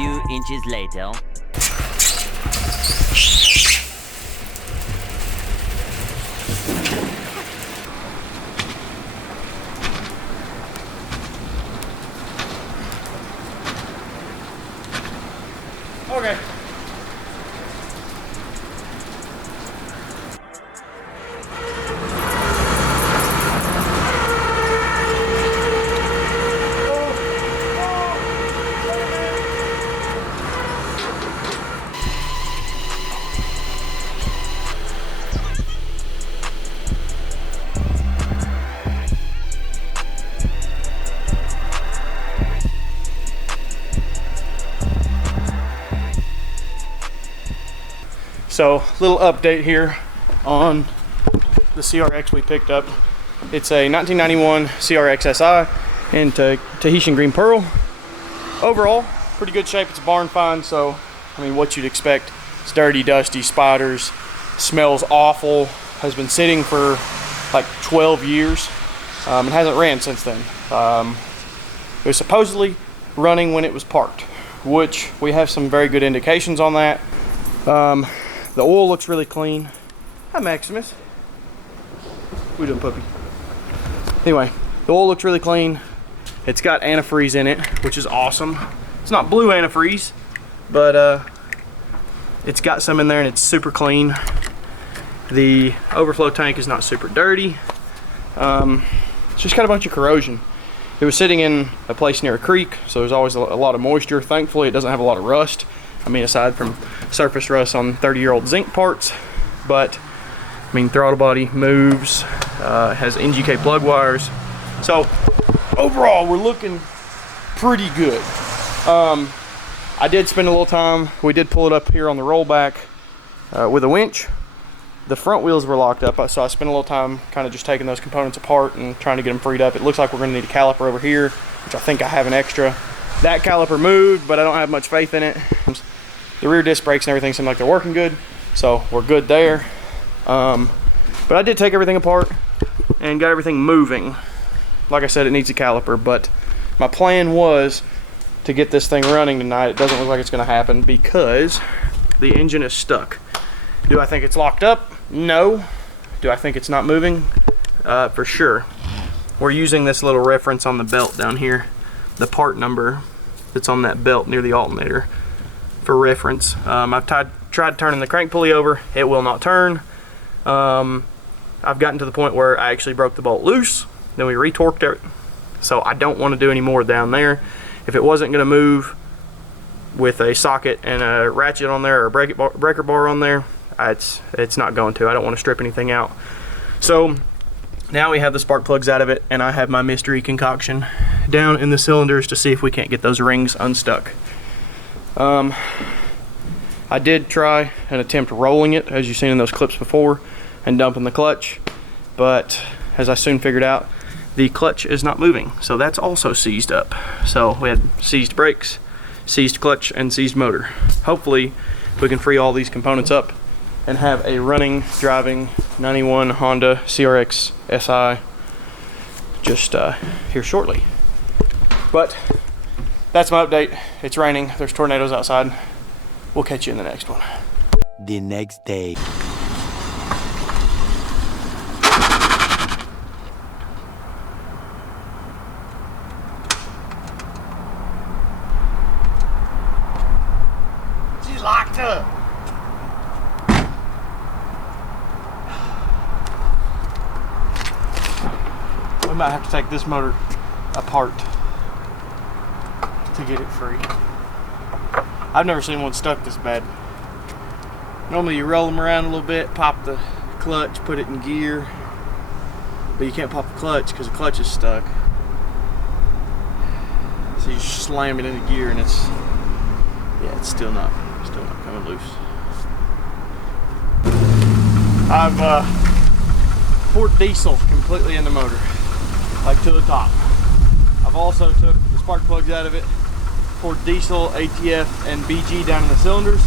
few inches later. Okay. So, little update here on the CRX we picked up. It's a 1991 CRX Si in Tahitian green pearl. Overall, pretty good shape. It's a barn find, so I mean, what you'd expect. It's dirty, dusty, spiders, smells awful. Has been sitting for like 12 years and hasn't ran since then. It was supposedly running when it was parked, which we have some very good indications on that. The oil looks really clean. Hi, Maximus. We doing, puppy? Anyway, the oil looks really clean. It's got antifreeze in it, which is awesome. It's not blue antifreeze, but it's got some in there and it's super clean. The overflow tank is not super dirty. It's just got a bunch of corrosion. It was sitting in a place near a creek, so there's always a lot of moisture. Thankfully, it doesn't have a lot of rust. I mean, aside from surface rust on 30-year-old zinc parts, but I mean, throttle body moves, has NGK plug wires. So overall, we're looking pretty good. I did spend a little time. We did pull it up here on the rollback with a winch. The front wheels were locked up, so I spent a little time kind of just taking those components apart and trying to get them freed up. It looks like we're going to need a caliper over here, which I think I have an extra. That caliper moved, but I don't have much faith in it. The rear disc brakes and everything seem like they're working good, so we're good there. But I did take everything apart and got everything moving. Like I said, it needs a caliper, but my plan was to get this thing running tonight. It doesn't look like it's going to happen because the engine is stuck. Do I think it's locked up? No. Do I think it's not moving? For sure. We're using this little reference on the belt down here, the part number that's on that belt near the alternator, for reference. I've tried turning the crank pulley over. It will not turn. I've gotten to the point where I actually broke the bolt loose. Then we retorqued it. So I don't want to do any more down there. If it wasn't going to move with a socket and a ratchet on there or a breaker bar on there, it's not going to. I don't want to strip anything out. So now we have the spark plugs out of it, and I have my mystery concoction down in the cylinders to see if we can't get those rings unstuck. I did try and attempt rolling it, as you've seen in those clips before, and dumping the clutch, but as I soon figured out, the clutch is not moving, so that's also seized up. So we had seized brakes, seized clutch, and seized motor. Hopefully we can free all these components up and have a running, driving 91 Honda CRX Si just here shortly. But that's my update. It's raining, there's tornadoes outside. We'll catch you in the next one. The next day. She's locked up. We might have to take this motor apart to get it free. I've never seen one stuck this bad. Normally you roll them around a little bit, pop the clutch, put it in gear, but you can't pop the clutch because the clutch is stuck. So you slam it into gear and it's still not coming loose. I've poured diesel completely in the motor, like to the top. I've also took the spark plugs out of it, poured diesel, ATF, and BG down in the cylinders.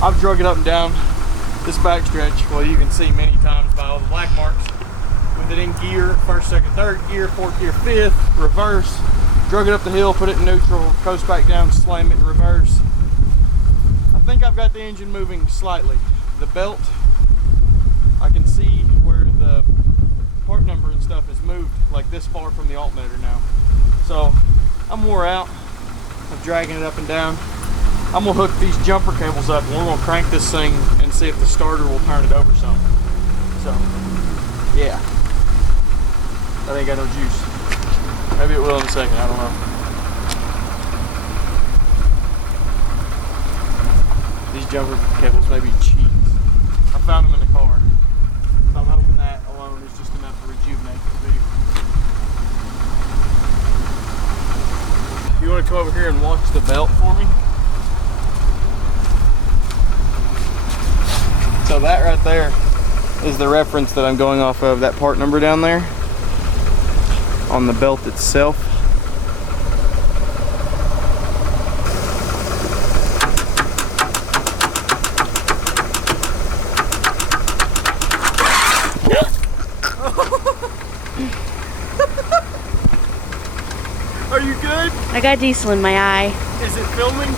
I've drug it up and down this backstretch. Well, you can see many times by all the black marks. With it in gear, first, second, third gear, fourth gear, fifth, reverse. drug it up the hill, put it in neutral, coast back down, slam it in reverse. I think I've got the engine moving slightly. The belt, I can see where the part number and stuff is moved like this far from the alternator now. So I'm wore out of dragging it up and down. I'm gonna hook these jumper cables up and we're gonna crank this thing and see if the starter will turn it over some. So, yeah. That ain't got no juice. Maybe it will in a second, I don't know. These jumper cables may be cheap. I found them in the car. So I'm hoping that alone is just enough to rejuvenate the vehicle. You want to come over here and watch the belt for me? So that right there is the reference that I'm going off of, that part number down there on the belt itself. Are you good? I got diesel in my eye. Is it filming?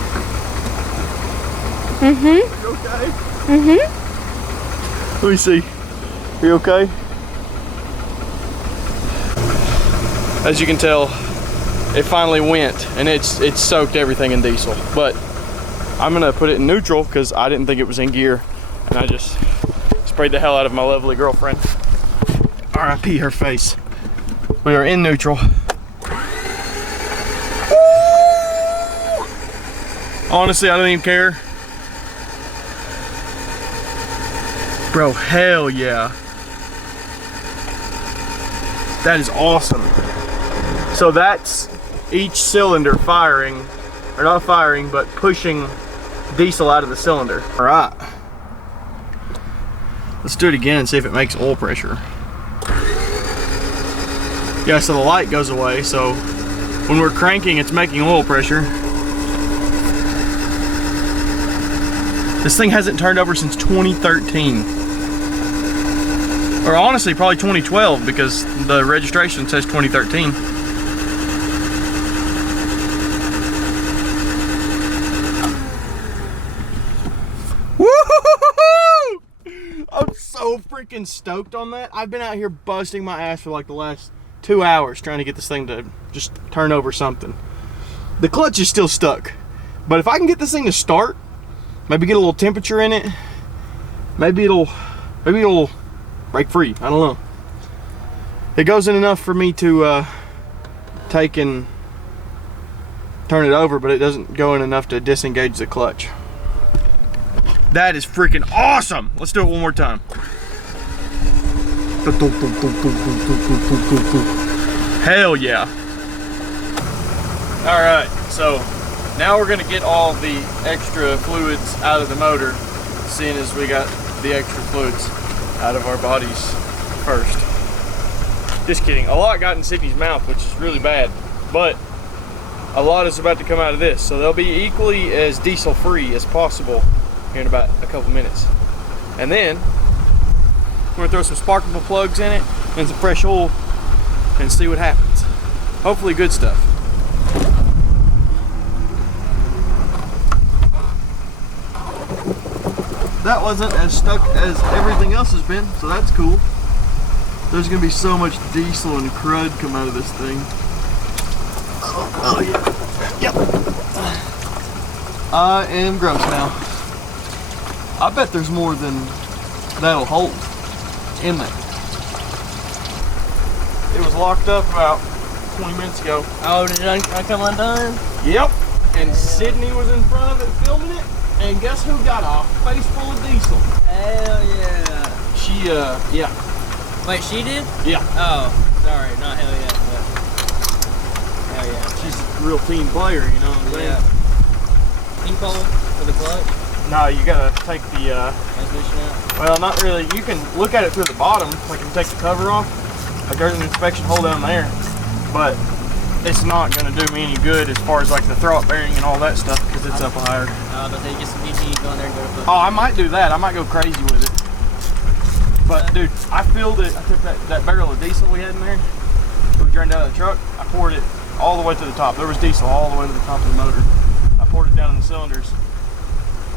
Mm-hmm. You okay? Mm-hmm. Let me see. Are you okay? As you can tell, it finally went and it's soaked everything in diesel. But I'm gonna put it in neutral because I didn't think it was in gear, and I just sprayed the hell out of my lovely girlfriend. R.I.P. her face. We are in neutral. Honestly, I don't even care. Bro, hell yeah. That is awesome. So that's each cylinder firing, or not firing, but pushing diesel out of the cylinder. All right. Let's do it again and see if it makes oil pressure. Yeah, so the light goes away, so when we're cranking, it's making oil pressure. This thing hasn't turned over since 2013. Or honestly, probably 2012, because the registration says 2013. Woo-hoo-hoo-hoo! I'm so freaking stoked on that. I've been out here busting my ass for like the last 2 hours trying to get this thing to just turn over something. The clutch is still stuck, but if I can get this thing to start, maybe get a little temperature in it, maybe it'll break free. I don't know. It goes in enough for me to take and turn it over, but it doesn't go in enough to disengage the clutch. That is freaking awesome. Let's do it one more time. Hell yeah. All right, so now we're gonna get all the extra fluids out of the motor, seeing as we got the extra fluids out of our bodies first. Just kidding. A lot got in Sydney's mouth, which is really bad, but a lot is about to come out of this, so they'll be equally as diesel free as possible here in about a couple minutes. And then we're gonna throw some sparkable plugs in it and some fresh oil and see what happens. Hopefully good stuff. That wasn't as stuck as everything else has been, so that's cool. There's gonna be so much diesel and crud come out of this thing. Oh yeah. Yep. I am gross now. I bet there's more than that'll hold in there. It was locked up about 20 minutes ago. Oh, did I come undone? Yep. And Sydney was in front of it filming it. And guess who got a face full of diesel? Hell yeah. She, yeah. Wait, she did? Yeah. Oh, sorry, not hell yeah, but hell yeah. She's a real team player, you know what I'm saying? Yeah. Ping pong for the clutch? No, you gotta take the, transmission out? well, not really. You can look at it through the bottom, like you can take the cover off. Like there's an inspection hole down there. But it's not gonna do me any good as far as like the throw-up bearing and all that stuff because it's up higher. But they get some EG, go in there and go to Oh, I might do that. I might go crazy with it. But dude, I filled it. I took that barrel of diesel we had in there that we drained out of the truck. I poured it all the way to the top. There was diesel all the way to the top of the motor. I poured it down in the cylinders.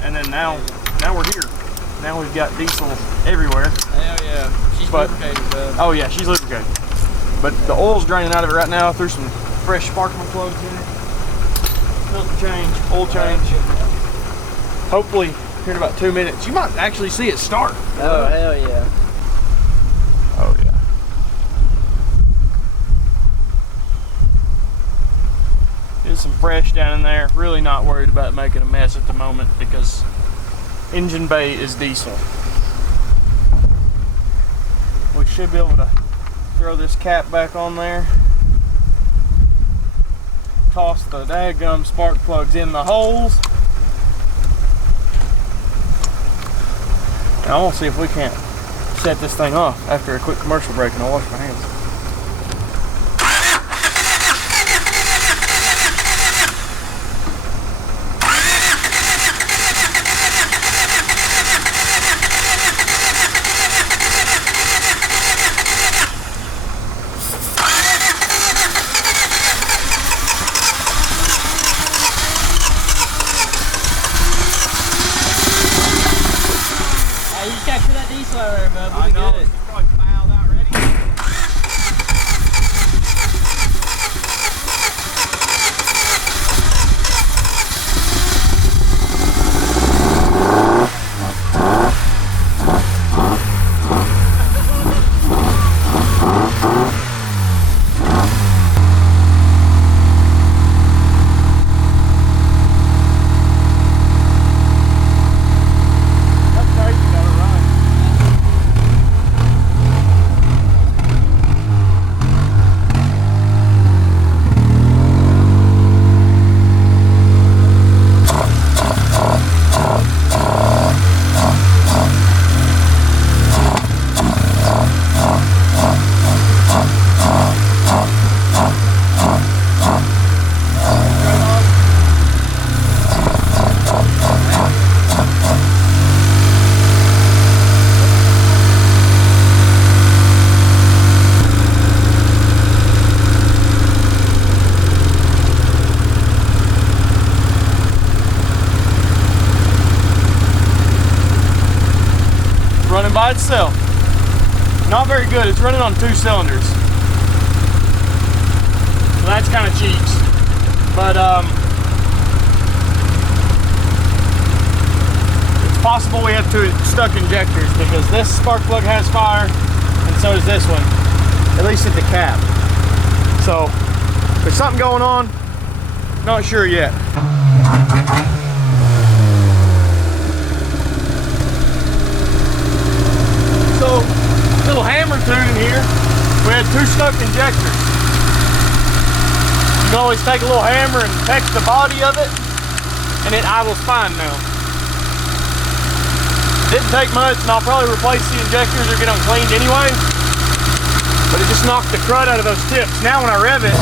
And then now we're here. Now we've got diesel everywhere. Hell yeah. She's lubricated, bud. Oh yeah, she's lubricated. But the oil's draining out of it right now. Threw some fresh sparkling plugs in it. Filter change, oil change. Hopefully, here in about 2 minutes, you might actually see it start. Oh, hell yeah. Oh yeah. There's some fresh down in there. Really not worried about making a mess at the moment because engine bay is diesel. We should be able to throw this cap back on there. Toss the daggum spark plugs in the holes. And I want to see if we can't set this thing off after a quick commercial break, and I'll wash my hands. Hey, you just gotta clear that diesel out of there, bud. I We'll know, be good. it's probably filed out ready. That's how you gotta run. Running by itself. Not very good. It's running on 2 cylinders. So that's kind of cheats. But it's possible we have 2 stuck injectors because this spark plug has fire and so does this one. At least at the cap. So there's something going on. Not sure yet. So, little hammer tune in here. We had 2 stuck injectors. You can always take a little hammer and peck the body of it, and it idles fine now. Didn't take much, and I'll probably replace the injectors or get them cleaned anyway. But it just knocked the crud out of those tips. Now when I rev it,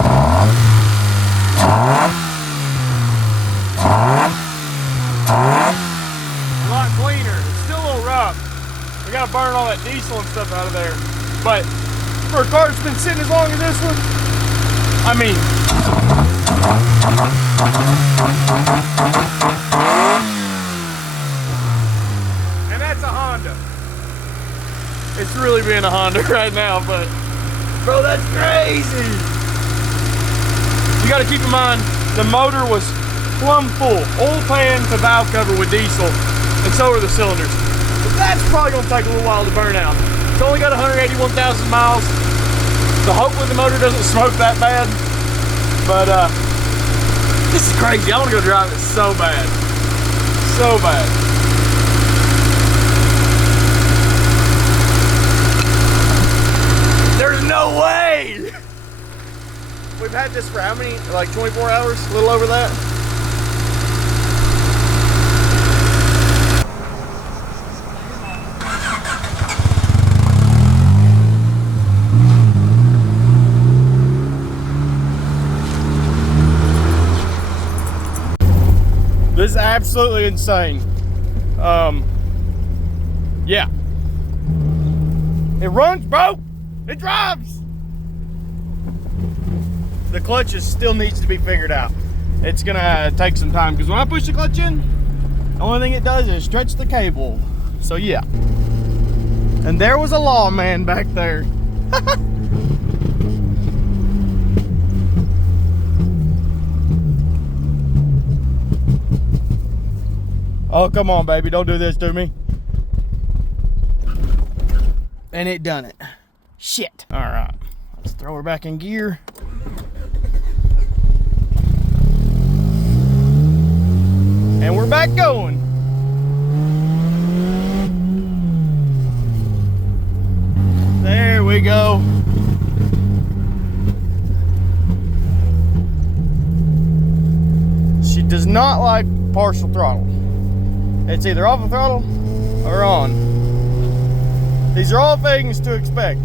a lot cleaner. It's still a little rough. We gotta burn all that diesel and stuff out of there. But for a car that's been sitting as long as this one, I mean, and that's a Honda. It's really being a Honda right now, but bro, that's crazy. You gotta keep in mind, the motor was plumb full, oil pan to valve cover with diesel, and so are the cylinders. But that's probably gonna take a little while to burn out. It's only got 181,000 miles, so hopefully the motor doesn't smoke that bad. But this is crazy. I wanna go drive it so bad. So bad. There's no way! We've had this for how many? Like 24 hours? A little over that? This is absolutely insane. Yeah. It runs, bro. It drives. the clutch still needs to be figured out. It's gonna take some time because when I push the clutch in, the only thing it does is stretch the cable. So yeah. And there was a lawman back there. Oh, come on, baby. Don't do this to me. And it done it. Shit. All right. Let's throw her back in gear. And we're back going. There we go. She does not like partial throttle. It's either off the throttle or on. These are all things to expect.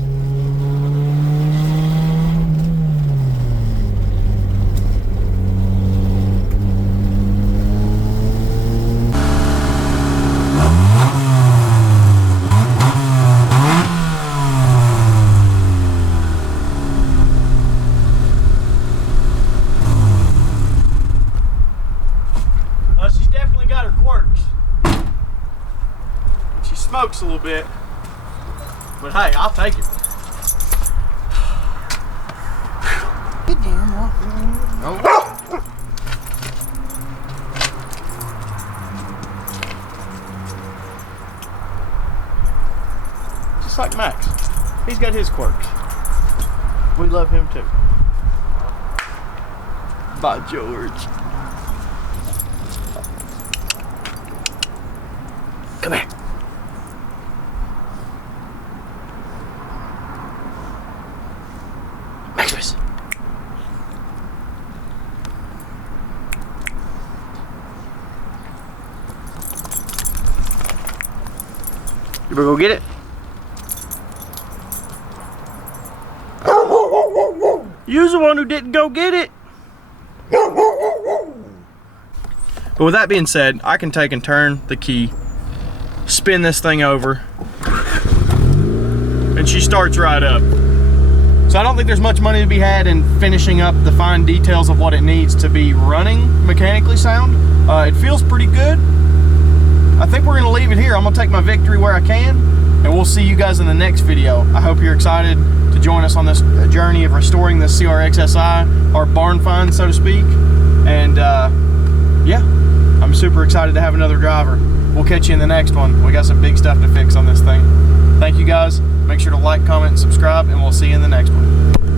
She's definitely got her quirks. She smokes a little bit, but hey, I'll take it. Oh. Just like Max, he's got his quirks. We love him too. By George. Come here. Maximus. You better go get it. You're the one who didn't go get it. But with that being said, I can take and turn the key, spin this thing over, and she starts right up. So I don't think there's much money to be had in finishing up the fine details of what it needs to be running mechanically sound. It feels pretty good. I think we're gonna leave it here. I'm gonna take my victory where I can, and we'll see you guys in the next video. I hope you're excited to join us on this journey of restoring this CRX Si, our barn find, so to speak. And yeah, I'm super excited to have another driver. We'll catch you in the next one. We got some big stuff to fix on this thing. Thank you guys. Make sure to like, comment, and subscribe, and we'll see you in the next one.